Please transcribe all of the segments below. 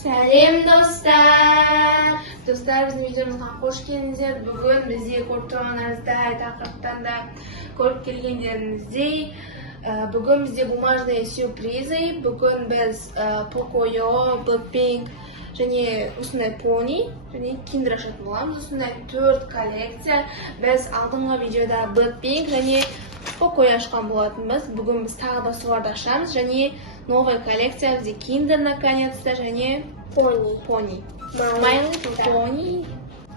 Сәлем достар! Достар, біздің видеомызға қош келдіңіздер. Бүгін бізде көріп тұрғандарыңыздай, тақырыптан да көріп келгендеріңіздей, бүгін бізде бумажные сюрпризы. Бүгін біз Pocoyo, Blackpink және осындай пони және Kinder ашатын боламыз. Осындай 4 коллекция. Біз алдыңғы видеода Blackpink және Pocoyo ашқан болатынбыз. Бүгін біз тағы да соларды ашамыз және новая коллекция бізде Kinder наконец-то және пони. Пони.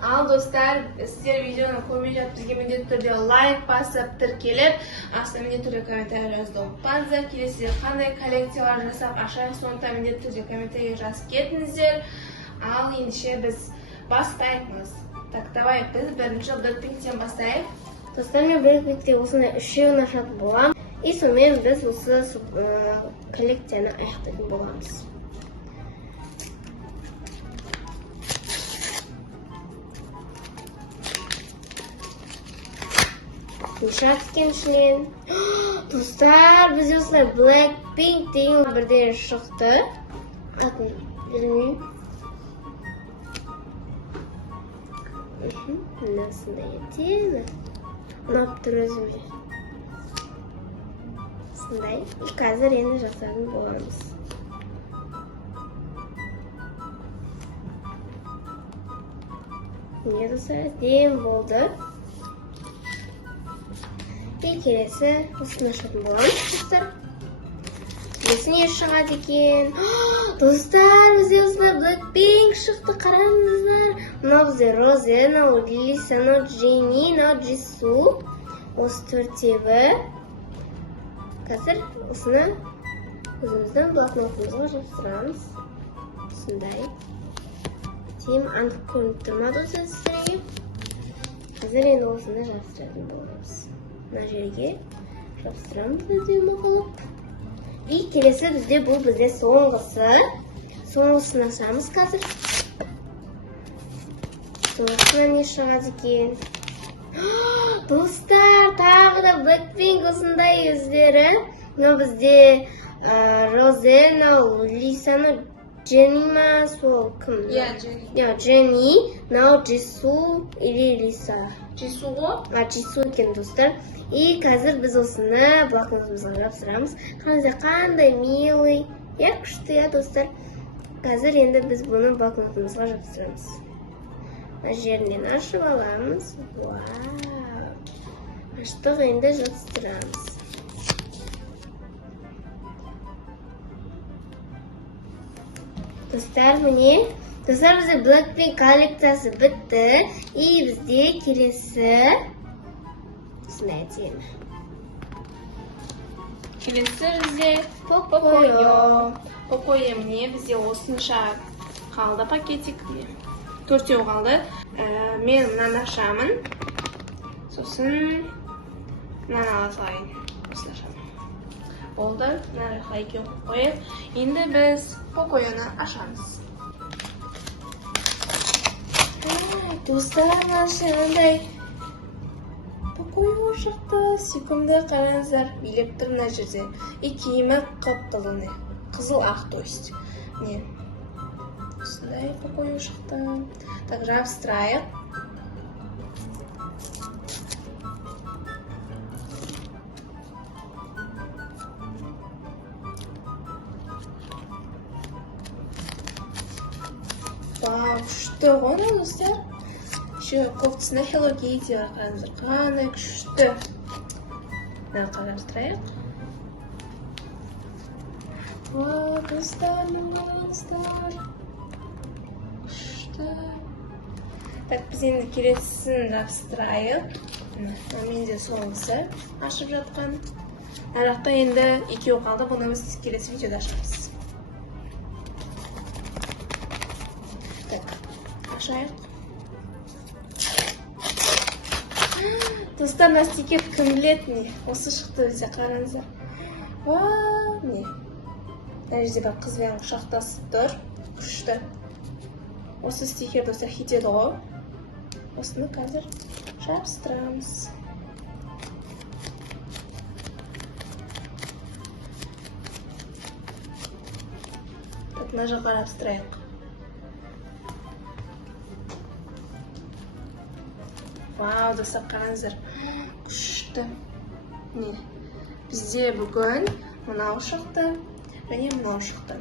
Ал достар, сіздер видеоны көрмей жатып, бізге міндетті түрде лайк басып, тіркеліп, астына міндетті түрде комментарий жазуды ұмытпаңыздар. Келесі қандай коллекциялар жасап ашайық, сондықтан міндетті түрде комментарий жазып кетіңіздер. Ал ендеше біз бастаймыз. Так, давай біз бірінші Blackpink'тен бастайық. Достар, мен Blackpink'те осындай үшеуін ашатын боламын. И сонымен біз осы коллекцияны аяқтайтын боламыз. Нишат екен ішінен. Достар, бізде осылай Blackpink деген бірден шықты. Атын білмеймін. Насындай етені. Ұнап тұр өзіме. Осындай. Қазір енді жасатын боламыз. Не достар, дем болды. И келесі осыны ашатын боламыз, достар. Келесі не шығады екен? Достар, бізде осылай Blackpink шықты, қараңыздар. Мынау бізде Rose, мынау Lisa, мынау Jennie, мынау Jisoo. Осы төртеуі. Қазір осыны өзіміздің блокнотымызға жапсырамыз. Осындай. Тем анық көрініп тұрмады осы сіздерге. Қазір енді осыны жапсыратын боламыз. Мына жерге жапсырамыз өздеріме қылып. И келесі бізде бұл бізде соңғысы. Соңғысын ашамыз қазір. Соңғысынан не шығады екен? Достар, тағы да Blackpink осындай өздері. Мынау бізде Rose, мынау Lisa, мынау Jennie ма, сол кім? Jennie, мынау Jisoo или Lisa. Jisoo ғой? Jisoo екен, достар. И қазір біз осыны блокнотымызға жапсырамыз. Қараңыздар, қандай милый. Күшті, достар. Қазір енді біз бұны блокнотымызға жапсырамыз. Жерінен ашып аламыз. Вау! Аштық, енді жапсырамыз. Достар, міне. Достар, бізде Blackpink коллекциясы бітті. И бізде келесі осындай әдемі. Келесі бізде Pocoyo. Pocoyo міне бізде осынша қалды пакетик. Төртеу қалды. Мен мынаны ашамын. Сосын мынаны ала салайын. Осыны ашамын. Болды. Мына жаққа екеуін қойып. Енді біз Pocoyoны ашамыз. Достар, мынандай Pocoyo шықты. Сүйкімді, қараңыздар. Билеп тұр мына жерде. И киімі қып-қызыл. Қызыл ақ, то есть. Не. Осындай Pocoyo шықты. Так, жабыстырайық. Вау, күшті ғой, достар. Еще кофтасына Hello Kitty бар, қараңыздар. Қандай күшті. Мына жабыстырайық. Вау, достар, достар. Так, біз енді келесісін жабыстырайық. Менде соңғысы ашып жатқан. Арақта енді екеу қалды, бұны біз келесі видеода ашамыз. Так, ашайық. Достар, мына стикер кім біледі не? Осы шықты өте, қараңыздар. Вау, не? Мына жерде бар қызбен құшақтасып тұр. Күшті. Осы стикер достар хитеді ғой. Осыны қазір жабыстырамыз. Мына жаққа жабыстырайық. Vau, dostlar qarangizlar. Күшті. Міне. Бізде бүгін мынау шықты және мынау шықты.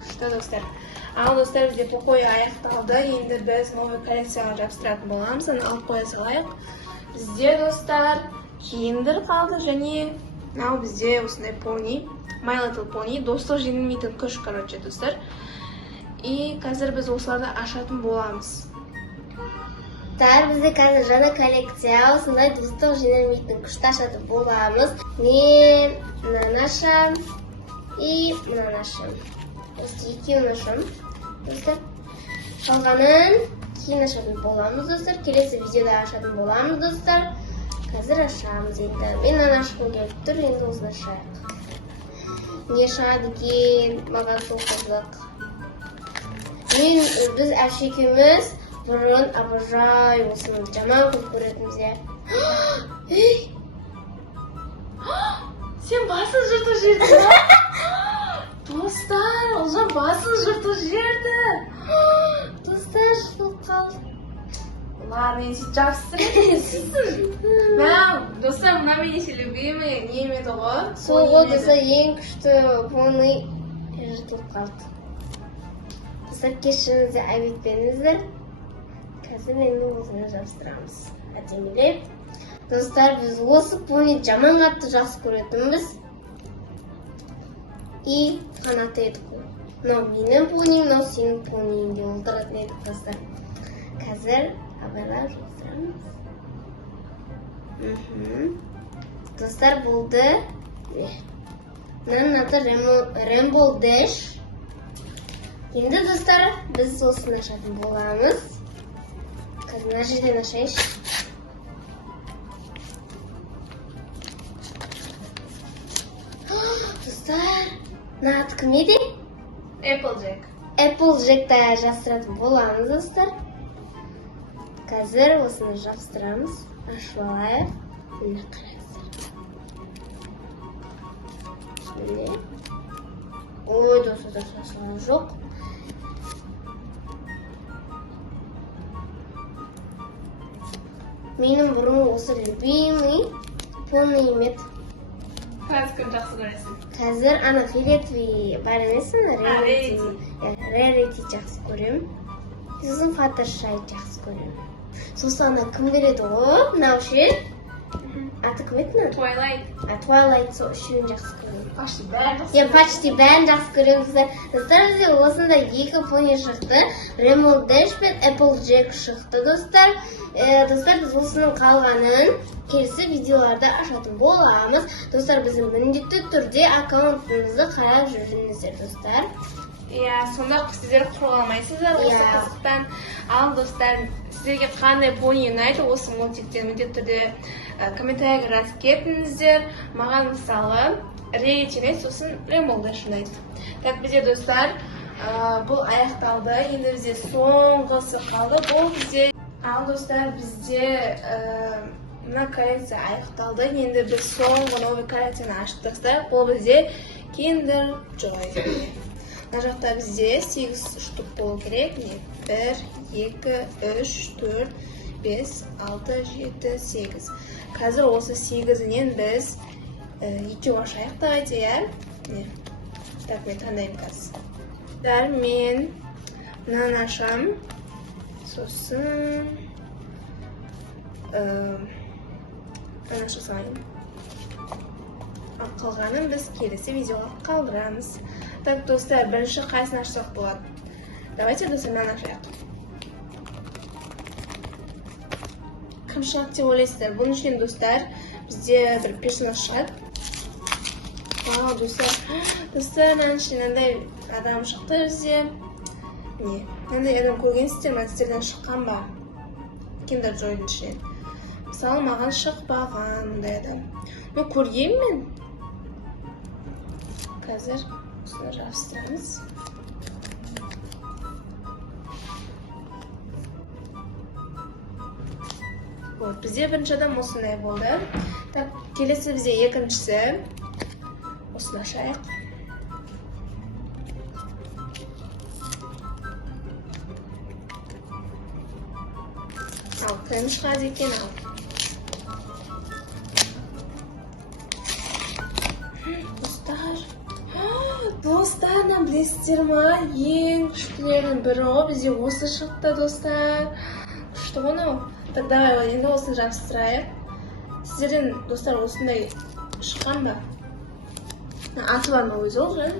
Күшті достар. Ал достар, бізде покой аяқталды. Енді біз новый коллекцияға жабыстыратын боламыз. Оны алып қоя салайық. Бізде достар Kinder қалды және мынау бізде осындай пони, My Little Pony, достық жеңілмейтін күш, короче, достар. И қазір біз осыларды ашатын боламыз. Бізде қазір жаңа коллекция, осындай достық жеңілмейтін күшті ашатын боламыз. Мен мынаны ашам и мынаны ашам. Осы екеуін ашам, достар. Қалғанын кейін ашатын боламыз, достар. Келесі видеода ашатын боламыз, достар. Қазір ашамыз енді. Мен мынаны ашқым келіп тұр, енді осыны ашайық. Не шығады екен, маған сол қызық. Біз әпше екеуміз бұрын абыржай осыны жаман көп көретінбіз, иә. Сен басын жыртып жібердің ба? Достар, Олжан басын жыртып жіберді. Достар, жыртылып қалды. Ладно, мен сөйтіп жабыстырайын. Достар, мына меніңше любимый не еді ғой? Сол ғой, достар, ең күшті пони жыртылып қалды. Достар, кешіріңіздер, айып қазір енді осыны жабыстырамыз. Әдемілеп. Достар, біз осы пони жаман қатты жақсы көретінбіз. И қанаты едік қой. Мынау менің поним, мынау сенің понийіңде отыратын едік, достар. Қазір абайлап жабыстырамыз. Достар, болды. Мынаның аты Rainbow Dash. Енді, достар, біз осыны ашатын боламыз. Қазір мына жерден ашайыншы. Достар, мына аты кім еді? Applejack. Applejack'та жабыстыратын боламыз, достар. Қазір осыны жабыстырамыз. Ашып алайық. Міне қараңыздар. Міне. Ой, достар, шашылған жоқ. Менің бұрын осы любимый пониім еді. Қазір кім жақсы көресің? Қазір ана фиолетовый бар емесін? Rarity жақсы көрем. Сосын Fluttershy жақсы көрем. Сосын ана кім береді ғой? Мынау ше? Аты кім еді? Twilight. Twilight сол үшеуін жақсы көрем. Почти бәрін жақсы Я почти бәрін жақсы көрем. Достар, бізде осында екі пони шықты. Rainbow Dash пен Applejack шықты, достар. Достар, біз осының қалғанын келесі видеоларда ашатын боламыз. Достар, біздің міндетті түрде аккаунтымызды қарап жүріңіздер, достар. Сонда сіздер құрғамайсыздар осы қызықтан. Ал достар, сіздерге қандай пони ұнайды, осы мультиктен міндетті түрде комментарийға жазып кетіңіздер. Маған мысалы Rarity ұнайды, сосын Rainbow Dash ұнайды. Так, бізде достар, бұл аяқталды. Енді бізде соңғысы қалды. Бұл бізде, ал достар, бізде мына коллекция аяқталды. Енді біз соңғы новый коллекцияны аштық, достар. Бұл бізде Kinder Joy. Мына жақта бізде 8 штук болу керек. 1, 2, 3, 4, 5, 6, 7, 8. Қазір осы 8-інен біз екеу ашайық та қайта, иә? Так, мен таңдаймын қазір. Мен мынаны ашам. Сосын мынаны аша салайын. Ал қалғанын біз келесі видеоға қалдырамыз. Так, достар, бірінші қайсын ашсақ болады. Давайте, достар, мынаны ашайық. Кім шығады деп ойлайсыздар? Бұның үшін, достар, бізде бір персонаж шығады. Вау, достар, мынаның ішінен мынандай адам шықты бізде. Не, мынандай адам көргенсіздер, мына сіздерден шыққан ба? Kinder Joy'дың ішінен. Мысалы, маған шықпаған мұндай адам. Мен көргенмін мен. Қазір осыны жабыстырамыз. Бізде бірінші адам осындай болды. Так, келесі бізде екіншісі. Осыны ашайық. Алтын шығады екен ал. Достар, мына білесіздер ма? Ең күштілердің бірі ғой, бізде осы шықты, достар. Күшті ғой мынау. Так, давай, енді осыны жабыстырайық. Сіздерден, достар, осындай шыққан ба? Аты бар ма өзі ол жан?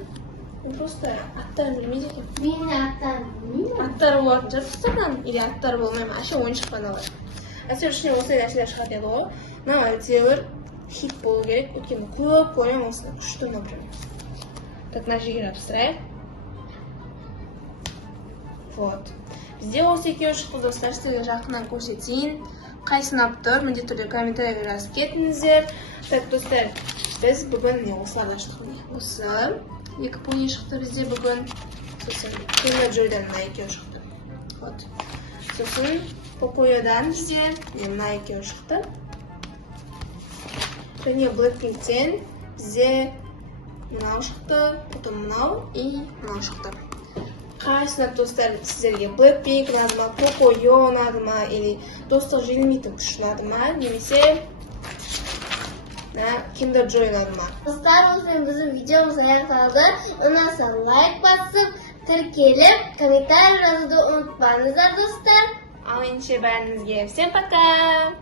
Просто аттарын білмейді екен. Менің аттарым білмеймін. Аттары болатын шығар достардан, или аттары болмай ма? Әше ойыншық қана бар. Әйтеуір ішіне осындай нәрселер шығады еді ғой. Мынау әйтеуір хит болу керек, өйткені көп көремін осыны, күшті, например. Так, мына жерге жабыстырайық. Вот. Бізде осы екеуі шықты, достар, сіздерге жақыннан көрсетейін. Қайсысын алып тұр, міндетті түрде комментарийге жазып кетіңіздер. Так, достар, біз бүгін осыларды аштық. Осы екі пони шықты бізде бүгін. Сосын Kinder Joy'дан мына екеуі шықты. Вот. Сосын Pocoyo'дан бізде мына екеуі шықты. Және Blackpink'тен бізде мынау шықты, потом мынау и мынау шықты. Қайсына достар сіздерге Blackpink ұнады ма, Pocoyo ұнады ма, или достық желмейтін күш ұнады ма, немесе Kinder Joy ұнады ма. Достар, осымен біздің видеомыз аяқталды. Ұнаса лайк басып, тіркеліп, комментарий жазуды ұмытпаңыздар, достар. Ал ендеше бәріңізге всем пока!